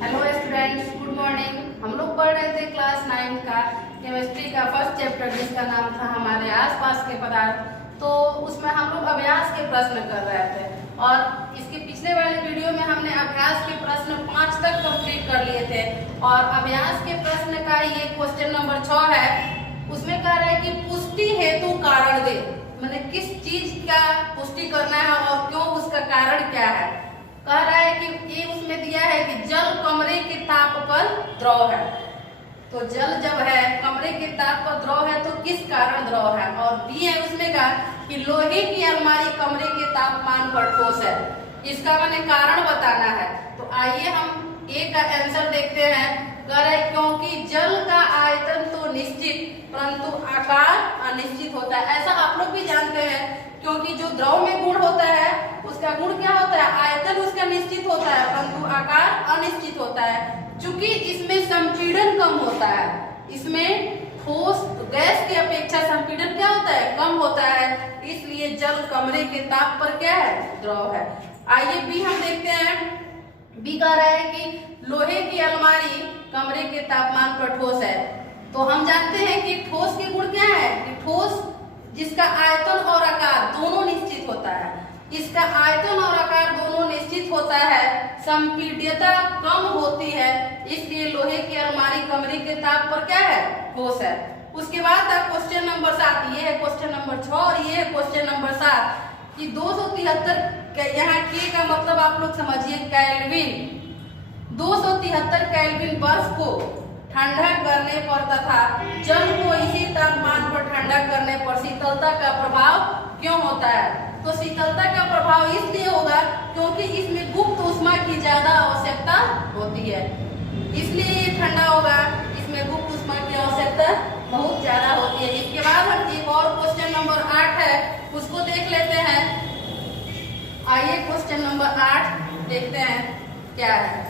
Hello students, good morning. हम लोग पढ़ रहे थे क्लास 9 का केमिस्ट्री का फर्स्ट चैप्टर जिसका नाम था हमारे आसपास के पदार्थ। तो उसमें हम लोग अभ्यास के प्रश्न कर रहे थे और इसके पिछले वाले वीडियो में हमने अभ्यास के प्रश्न 5 तक कंप्लीट कर लिए थे और अभ्यास के प्रश्न का ये क्वेश्चन नंबर 6 है। उसमें कह रहा है कि पुष्टि हेतु कारण दे, मैंने किस चीज का पुष्टि करना है और क्यों, उसका कारण क्या है। कह रहा है कि ये उसमें दिया है कि जल कमरे के ताप पर द्रव है। तो जल जब है कमरे के ताप पर द्रव है तो किस कारण द्रव है। और बी है उसमें का कि लोहे की अलमारी कमरे के तापमान पर ठोस है, इसका मैंने कारण बताना है। तो आइए हम ए का आंसर देखते हैं। कह रहा है क्योंकि जल का आयतन तो निश्चित परंतु आकार अनिश्चित होता है। ऐसा आप लोग भी जानते हैं, क्योंकि जो द्रव में गुण होता है उसका गुण क्या होता है, आयतन उसका निश्चित होता है परंतु आकार अनिश्चित होता है। चूंकि इसमें संपीड़न कम होता है, इसमें ठोस गैस की अपेक्षा संपीड़न क्या होता है, कम होता है, इसलिए जल कमरे के ताप पर क्या है, द्रव है। आइए बी हम देखते हैं। बी कह रहा है कि लोहे की अलमारी कमरे के तापमान पर ठोस है। तो हम जानते हैं कि ठोस के गुण क्या है कि ठोस जिसका आयतन और आकार दोनों निश्चित होता है, इसका आयतन और आकार दोनों निश्चित होता है, संपीड्यता कम होती है, इसलिए लोहे की अलमारी कमरे के ताप पर क्या है, ठोस है। उसके बाद था क्वेश्चन नंबर 7। ये है क्वेश्चन नंबर 6 और ये है क्वेश्चन नंबर 7 कि 273 यहाँ के का मतलब आप लोग समझिए केल्विन। 273 केल्विन बर्फ को ठंडा करने पर तथा जल को इसी तापमान पर ठंडा करने पर शीतलता का प्रभाव क्यों होता है। तो शीतलता का प्रभाव इसलिए होगा क्योंकि इसमें गुप्त ऊष्मा की ज्यादा आवश्यकता होती है, इसलिए ये ठंडा होगा। इसमें गुप्त ऊष्मा की आवश्यकता बहुत ज्यादा होती है। इसके बाद हम एक और क्वेश्चन नंबर 8 है, उसको देख लेते हैं। आइए क्वेश्चन नंबर 8 देखते हैं क्या है।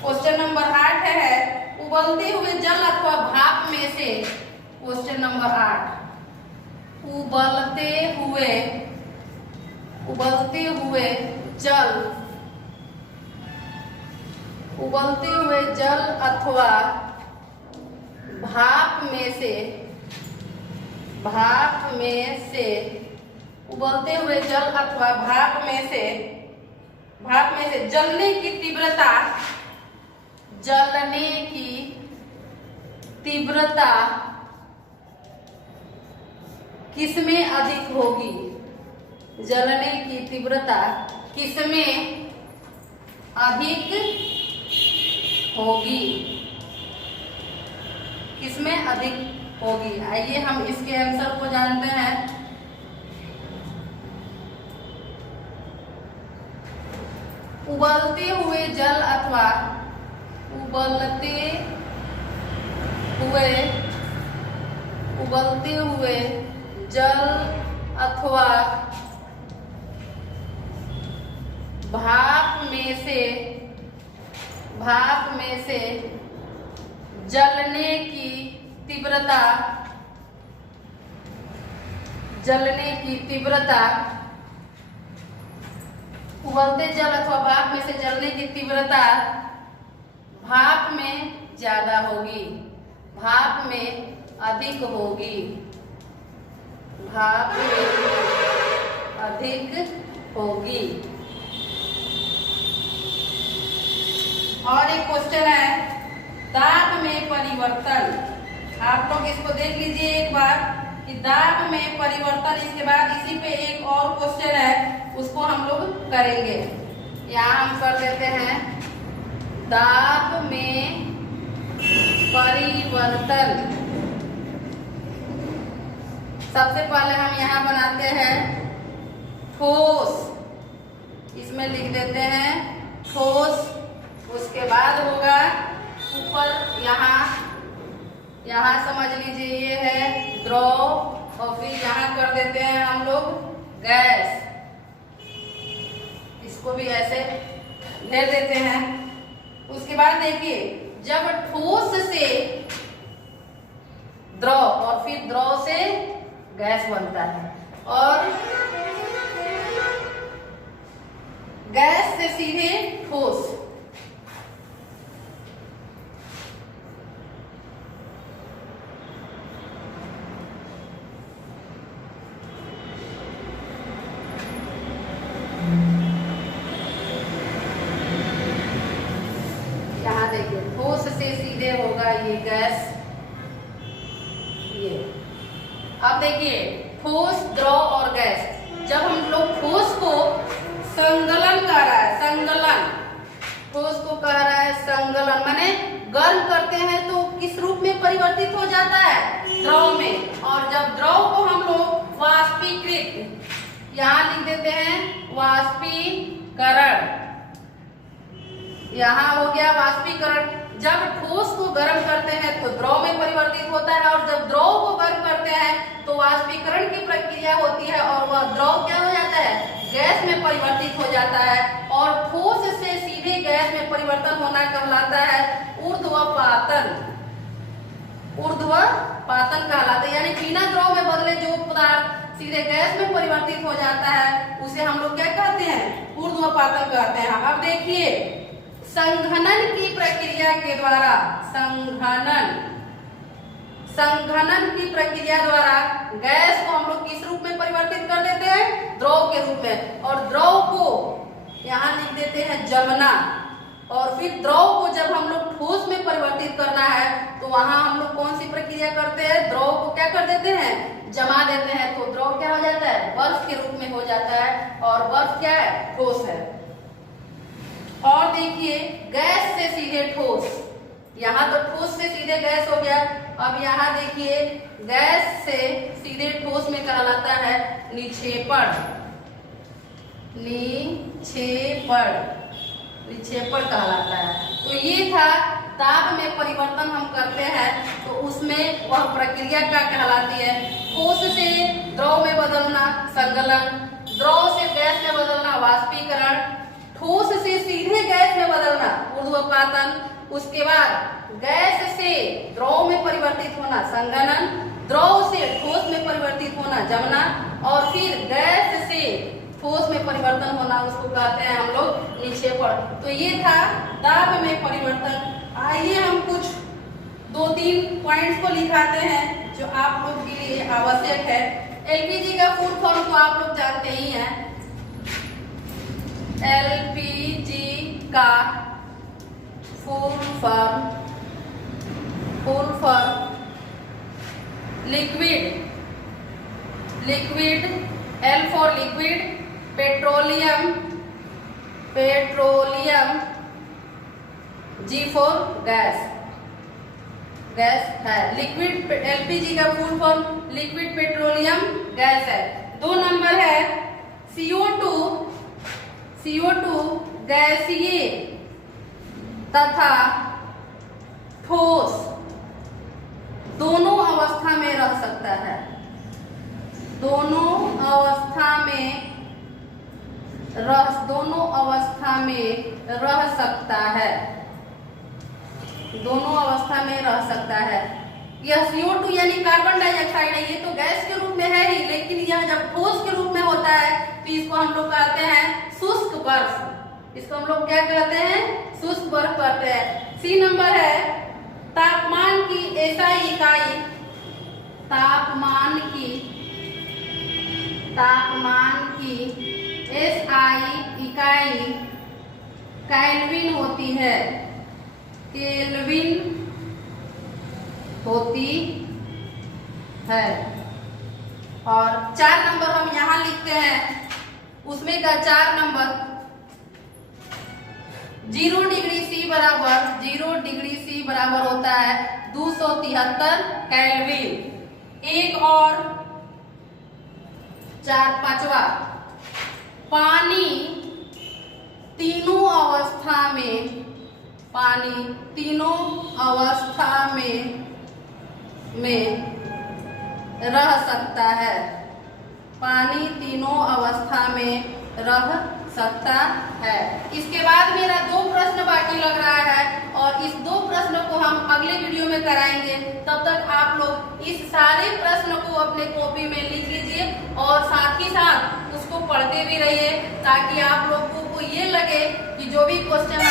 क्वेश्चन नंबर 8 है उबलते हुए जल अथवा भाप में से। क्वेश्चन नंबर 8 उबलते हुए जल अथवा भाप में से उबलते हुए जल अथवा भाप में से जलने की तीव्रता किसमें अधिक होगी। जलने की तीव्रता किसमें अधिक होगी, किसमें अधिक होगी। आइए हम इसके आंसर को जानते हैं। उबलते हुए जल अथवा भाप में से जलने की तीव्रता उबलते जल अथवा भाप में से जलने की तीव्रता भाप में ज्यादा होगी, भाप में अधिक होगी, भाप में अधिक होगी। और एक क्वेश्चन है दाब में परिवर्तन। आप लोग इसको देख लीजिए एक बार कि दाब में परिवर्तन। इसके बाद इसी पे एक और क्वेश्चन है, उसको हम लोग करेंगे। यहाँ हम कर लेते हैं दाब में परिवर्तन। सबसे पहले हम यहाँ बनाते हैं ठोस, इसमें लिख देते हैं ठोस। उसके बाद होगा ऊपर यहाँ समझ लीजिए ये है द्रव और फिर यहाँ कर देते हैं हम लोग गैस। इसको भी ऐसे घेर देते हैं। उसके बाद देखिए जब ठोस से द्रव फिर द्रव से गैस बनता है और गैस से सीधे ठोस। यहाँ देखिए ठोस से सीधे होगा ये गैस। ये अब देखिए ठोस, द्रव और गैस। जब हम लोग ठोस को संगलन कह रहा है, संगलन, ठोस को कह रहा है संगलन, माने गर्म करते हैं तो किस रूप में परिवर्तित हो जाता है? द्रव में। और जब द्रव को हम लोग वाष्पीकृत, यहाँ लिख देते हैं वाष्पीकरण, यहाँ हो गया वाष्पीकरण। जब ठोस को गर्म करते हैं तो द्रव में परिवर्तित होता है और जब द्रव को गर्म करते हैं तो वाष्पीकरण की प्रक्रिया होती है और वह द्रव क्या हो जाता है? गैस में परिवर्तित हो जाता है। और ठोस से सीधे गैस में परिवर्तन होना कहलाता है ऊर्ध्वपातन। ऊर्ध्वपातन कहलाता है, यानी बिना द्रव में बदले जो पदार्थ सीधे गैस में परिवर्तित हो जाता है उसे हम लोग क्या कहते हैं? ऊर्ध्वपातन कहते हैं। अब देखिए संघनन की प्रक्रिया के द्वारा, संघनन की प्रक्रिया द्वारा गैस को हम लोग किस रूप में परिवर्तित कर देते हैं? द्रव के रूप में। और द्रव को यहाँ लिख देते हैं जमना। और फिर द्रव को जब हम लोग ठोस में परिवर्तित करना है तो वहां हम लोग कौन सी प्रक्रिया करते हैं? द्रव को क्या कर देते हैं? जमा देते हैं। तो द्रव क्या हो जाता है? बर्फ के रूप में हो जाता है। और बर्फ क्या है? ठोस है। और देखिए गैस से सीधे ठोस, यहाँ तो ठोस से सीधे गैस हो गया। अब यहाँ देखिए गैस से सीधे ठोस में कहलाता है निक्षेपण। निक्षेपण कहलाता है। तो ये था ताप में परिवर्तन हम करते हैं तो उसमें वह प्रक्रिया क्या कहलाती है? ठोस से द्रव में बदलना संगलन, द्रव से गैस में बदलना वाष्पीकरण, ठोस से सीधे गैस में बदलना ऊर्ध्वपातन, उसके बाद गैस से द्रव में परिवर्तित होना संघनन, द्रव से ठोस में परिवर्तित होना जमना और फिर गैस से ठोस में परिवर्तन होना उसको कहते हैं हम लोग निक्षेपण। तो ये था दाब में परिवर्तन। आइए हम कुछ 2-3 पॉइंट्स को लिखाते हैं जो आप लोग के लिए आवश्यक है। एलपीजी का फुल फॉर्म तो आप लोग जानते ही हैं। एलपीजी का full form liquid, L for liquid, petroleum, G for gas है। लिक्विड एलपीजी का full form liquid petroleum gas है। 2 नंबर है CO2 गैसीय तथा ठोस दोनों अवस्था में रह सकता है। दोनों अवस्था में रह सकता है। दोनों अवस्था में रह सकता है। यह CO2 यानी कार्बन डाइऑक्साइड है, ये तो गैस के रूप में है ही, लेकिन यह जब ठोस के रूप में होता है तो इसको हम लोग कहते हैं शुष्क बर्फ। इसको हम लोग क्या कहते हैं? शुष्क बर्फ कहते हैं। सी नंबर है तापमान की एसआई इकाई, तापमान की एसआई इकाई केल्विन होती है। और 4 नंबर हम यहाँ लिखते हैं, उसमें का 4 नंबर 0 डिग्री सी बराबर होता है 273 केल्विन। एक और 4 5वां पानी तीनों अवस्था में रह सकता है। पानी तीनों अवस्था में रह सकता है। इसके बाद मेरा 2 प्रश्न बाकी लग रहा है और इस 2 प्रश्न को हम अगले वीडियो में कराएंगे। तब तक आप लोग इस सारे प्रश्न को अपने कॉपी में लिख लीजिए और साथ ही साथ उसको पढ़ते भी रहिए, ताकि आप लोगों को ये लगे कि जो भी क्वेश्चन